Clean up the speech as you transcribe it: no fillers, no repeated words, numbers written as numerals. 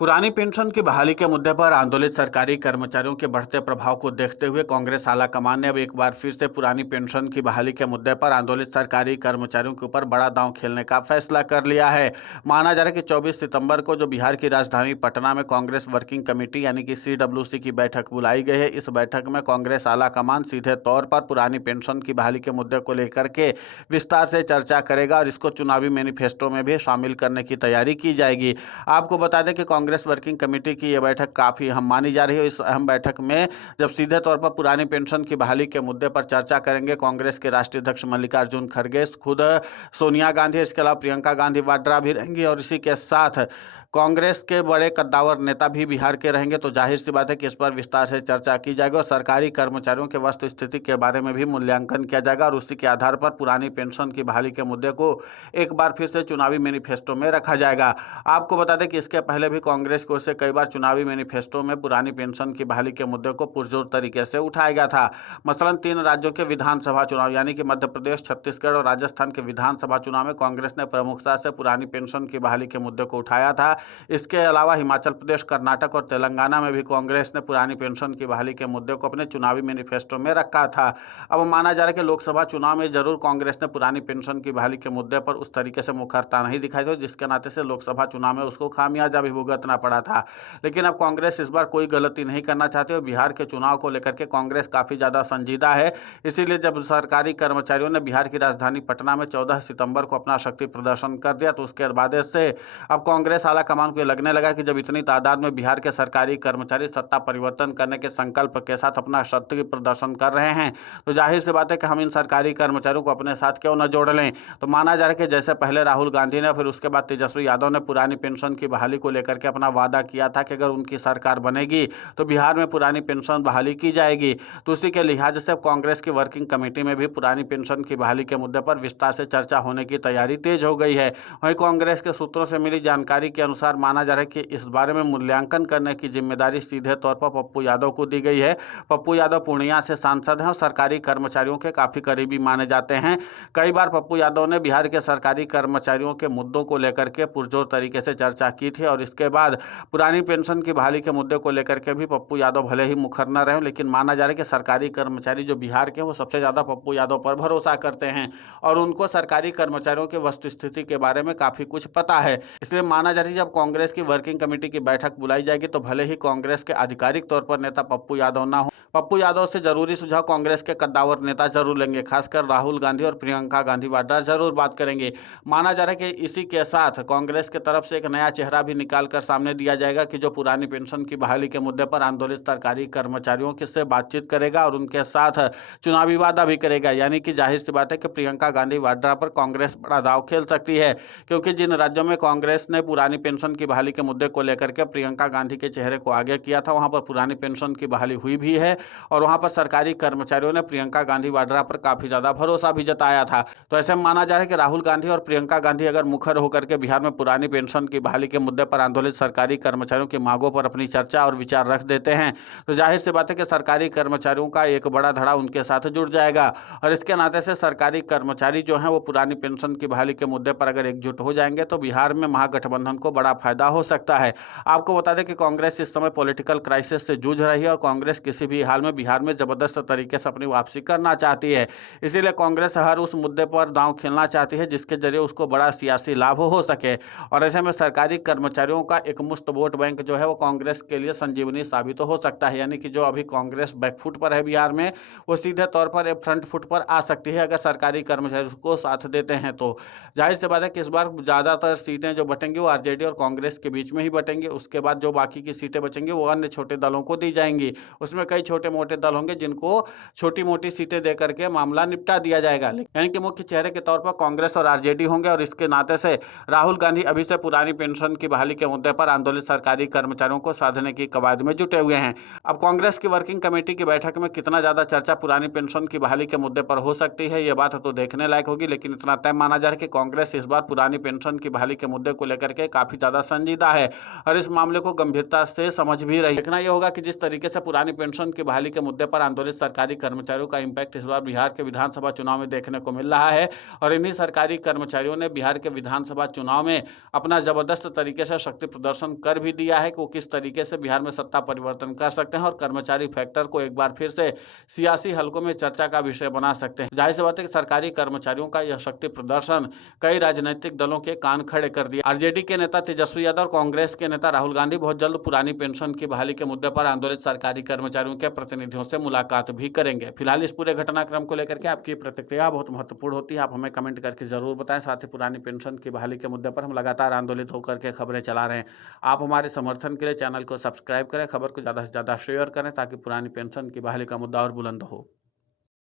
पुरानी पेंशन की बहाली के मुद्दे पर आंदोलित सरकारी कर्मचारियों के बढ़ते प्रभाव को देखते हुए कांग्रेस आला कमान ने अब एक बार फिर से पुरानी पेंशन की बहाली के मुद्दे पर आंदोलित सरकारी कर्मचारियों के ऊपर बड़ा दांव खेलने का फैसला कर लिया है। माना जा रहा है कि 24 सितंबर को जो बिहार की राजधानी पटना में कांग्रेस वर्किंग कमेटी यानी कि CWC की बैठक बुलाई गई है। इस बैठक में कांग्रेस आला कमान सीधे तौर पर पुरानी पेंशन की बहाली के मुद्दे को लेकर के विस्तार से चर्चा करेगा और इसको चुनावी मैनिफेस्टो में भी शामिल करने की तैयारी की जाएगी। आपको बता दें कि कांग्रेस वर्किंग कमेटी की यह बैठक काफ़ी अहम मानी जा रही है। इस अहम बैठक में जब सीधे तौर पर पुरानी पेंशन की बहाली के मुद्दे पर चर्चा करेंगे कांग्रेस के राष्ट्रीय अध्यक्ष मल्लिकार्जुन खड़गे, खुद सोनिया गांधी, इसके अलावा प्रियंका गांधी वाड्रा भी रहेंगी और इसी के साथ कांग्रेस के बड़े कद्दावर नेता भी बिहार के रहेंगे। तो जाहिर सी बात है कि इस पर विस्तार से चर्चा की जाएगी और सरकारी कर्मचारियों के वस्तु स्थिति के बारे में भी मूल्यांकन किया जाएगा और उसी के आधार पर पुरानी पेंशन की बहाली के मुद्दे को एक बार फिर से चुनावी मैनिफेस्टो में रखा जाएगा। आपको बता दें कि इसके पहले भी कांग्रेस को से कई बार चुनावी मैनिफेस्टो में पुरानी पेंशन की बहाली के मुद्दे को पुरजोर तरीके से उठाया गया था। मसलन 3 राज्यों के विधानसभा चुनाव यानी कि मध्य प्रदेश, छत्तीसगढ़ और राजस्थान के विधानसभा चुनाव में कांग्रेस ने प्रमुखता से पुरानी पेंशन की बहाली के मुद्दे को उठाया था। इसके अलावा हिमाचल प्रदेश, कर्नाटक और तेलंगाना में भी कांग्रेस ने पुरानी पेंशन की बहाली के मुद्दे को अपने चुनावी मैनिफेस्टो में रखा था। अब माना जा रहा है कि लोकसभा चुनाव में जरूर कांग्रेस ने पुरानी पेंशन की बहाली के मुद्दे पर उस तरीके से मुखरता नहीं दिखाई थी, जिसके नाते से लोकसभा चुनाव में उसको खामियाजा भी भुगतना पड़ा था। लेकिन अब कांग्रेस इस बार कोई गलती नहीं करना चाहती और बिहार के चुनाव को लेकर के कांग्रेस काफी ज्यादा संजीदा है। इसीलिए जब सरकारी कर्मचारियों ने बिहार की राजधानी पटना में 14 सितंबर को अपना शक्ति प्रदर्शन कर दिया तो उसके बाद से अब कांग्रेस आला कमान को लगने लगा कि जब इतनी तादाद में बिहार के सरकारी कर्मचारी सत्ता परिवर्तन करने के संकल्प के साथ अपना शक्ति प्रदर्शन कर रहे हैं तो जाहिर सी बात है कि हम इन सरकारी कर्मचारियों को अपने साथ क्यों न जोड़ लें। तो माना जा रहा है कि जैसे पहले राहुल गांधी ने, फिर उसके बाद तेजस्वी यादव ने पुरानी पेंशन की बहाली को लेकर के अपना वादा किया था कि अगर उनकी सरकार बनेगी तो बिहार में पुरानी पेंशन बहाली की जाएगी। तो उसी के लिहाज से कांग्रेस की वर्किंग कमेटी में भी पुरानी पेंशन की बहाली के मुद्दे पर विस्तार से चर्चा होने की तैयारी तेज हो गई है। वहीं कांग्रेस के सूत्रों से मिली जानकारी के अनुसार माना जा रहा है कि इस बारे में मूल्यांकन करने की जिम्मेदारी सीधे तौर पर पप्पू यादव को दी गई है। पप्पू यादव पूर्णिया से सांसद हैं और सरकारी कर्मचारियों के काफी करीबी माने जाते हैं। कई बार पप्पू यादव ने बिहार के सरकारी कर्मचारियों के मुद्दों को लेकर के पुरजोर तरीके से चर्चा की थी और इसके बाद पुरानी पेंशन की बहाली के मुद्दे को लेकर के भी पप्पू यादव भले ही मुखर न रहे, लेकिन माना जा रहा है कि सरकारी कर्मचारी जो बिहार के वो सबसे ज्यादा पप्पू यादव पर भरोसा करते हैं और उनको सरकारी कर्मचारियों के वस्तु स्थिति के बारे में काफी कुछ पता है। इसलिए माना जा रहा है जब कांग्रेस की वर्किंग कमेटी की बैठक बुलाई जाएगी तो भले ही कांग्रेस के आधिकारिक तौर पर नेता पप्पू यादव ना हो, पप्पू यादव से जरूरी सुझाव कांग्रेस के कद्दावर नेता जरूर लेंगे। खासकर राहुल गांधी और प्रियंका गांधी वाड्रा जरूर बात करेंगे। माना जा रहा है कि इसी के साथ कांग्रेस की तरफ से एक नया चेहरा भी निकालकर सामने दिया जाएगा कि जो पुरानी पेंशन की बहाली के मुद्दे पर आंदोलित सरकारी कर्मचारियों के से बातचीत करेगा और उनके साथ चुनावी वादा भी करेगा। यानी कि जाहिर सी बात है कि प्रियंका गांधी वाड्रा पर कांग्रेस बड़ा दाव खेल सकती है, क्योंकि जिन राज्यों में कांग्रेस ने पुरानी पेंशन की बहाली के मुद्दे को लेकर के प्रियंका गांधी के चेहरे को आगे किया था वहां पर पुरानी पेंशन की बहाली हुई भी है और वहां पर सरकारी कर्मचारियों ने प्रियंका गांधी वाड्रा पर काफी ज्यादा भरोसा भी जताया था। तो ऐसे में माना जा रहा है कि राहुल गांधी और प्रियंका गांधी अगर मुखर होकर के बिहार में पुरानी पेंशन की बहाली के मुद्दे पर आंदोलित सरकारी कर्मचारियों की मांगों पर अपनी चर्चा और विचार रख देते हैं तो जाहिर सी बात है कि सरकारी कर्मचारियों का एक बड़ा धड़ा उनके साथ जुड़ जाएगा और इसके नाते से सरकारी कर्मचारी जो है वो पुरानी पेंशन की बहाली के मुद्दे पर अगर एकजुट हो जाएंगे तो बिहार में महागठबंधन को बड़ा फायदा हो सकता है। आपको बता दें कि कांग्रेस इस समय पॉलिटिकल क्राइसिस से जूझ रही है और कांग्रेस किसी भी हाल में बिहार में जबरदस्त तरीके से अपनी वापसी करना चाहती है। इसीलिए कांग्रेस हर उस मुद्दे पर दांव खेलना चाहती है जिसके जरिए उसको बड़ा सियासी लाभ हो सके और ऐसे में सरकारी कर्मचारियों का एक मुश्त वोट बैंक जो है वो कांग्रेस के लिए संजीवनी साबित हो सकता है। यानी कि जो अभी कांग्रेस बैकफुट पर है बिहार में वो सीधे तौर पर फ्रंट फुट पर आ सकती है अगर सरकारी कर्मचारी उसको साथ देते हैं। तो जाहिर सी बात है कि इस बार ज्यादातर सीटें जो बटेंगी वो आरजेडी और कांग्रेस के बीच में ही बटेंगे। उसके बाद जो बाकी की सीटें बचेंगी वो अन्य छोटे दलों को दी जाएंगी। उसमें कई छोटे मोटे दल होंगे जिनको छोटी मोटी सीटें देकर के मामला निपटा दिया जाएगा। यानी कि मुख्य चेहरे के तौर पर कांग्रेस और आरजेडी होंगे और इसके नाते से राहुल गांधी अभी से पुरानी पेंशन की बहाली के मुद्दे पर आंदोलित सरकारी कर्मचारियों को साधने की कवायद में जुटे हुए हैं। अब कांग्रेस की वर्किंग कमेटी की बैठक में कितना ज्यादा चर्चा पुरानी पेंशन की बहाली के मुद्दे पर हो सकती है ये बात तो देखने लायक होगी, लेकिन इतना तय माना जा रहा है कि कांग्रेस इस बार पुरानी पेंशन की बहाली के मुद्दे को लेकर के काफी ज्यादा संजीदा है और इस मामले को गंभीरता से समझ भी रही। देखना यह होगा कि जिस तरीके से पुरानी पेंशन की बहाली के मुद्दे पर आंदोलित सरकारी कर्मचारियों का इम्पैक्ट इस बार बिहार के विधानसभा चुनाव में देखने को मिल रहा है और इन्हीं सरकारी कर्मचारियों ने बिहार के विधानसभा चुनाव में अपना जबरदस्त तरीके से शक्ति प्रदर्शन कर भी दिया है कि वो किस तरीके से बिहार में सत्ता परिवर्तन कर सकते हैं और कर्मचारी फैक्टर को एक बार फिर से सियासी हलकों में चर्चा का विषय बना सकते हैं। जाहिर सी बात है कि सरकारी कर्मचारियों का यह शक्ति प्रदर्शन कई राजनीतिक दलों के कान खड़े कर दिया। आरजेडी के नेता तेजस्वी यादव और कांग्रेस के नेता राहुल गांधी बहुत जल्द पुरानी पेंशन की बहाली के मुद्दे पर आंदोलित सरकारी कर्मचारियों के प्रतिनिधियों से मुलाकात भी करेंगे। फिलहाल इस पूरे घटनाक्रम को लेकर के आपकी प्रतिक्रिया बहुत महत्वपूर्ण होती है, आप हमें कमेंट करके जरूर बताएं। साथ ही पुरानी पेंशन की बहाली के मुद्दे पर हम लगातार आंदोलित होकर के खबरें चला रहे हैं। आप हमारे समर्थन के लिए चैनल को सब्सक्राइब करें, खबर को ज़्यादा से ज़्यादा शेयर करें ताकि पुरानी पेंशन की बहाली का मुद्दा और बुलंद हो।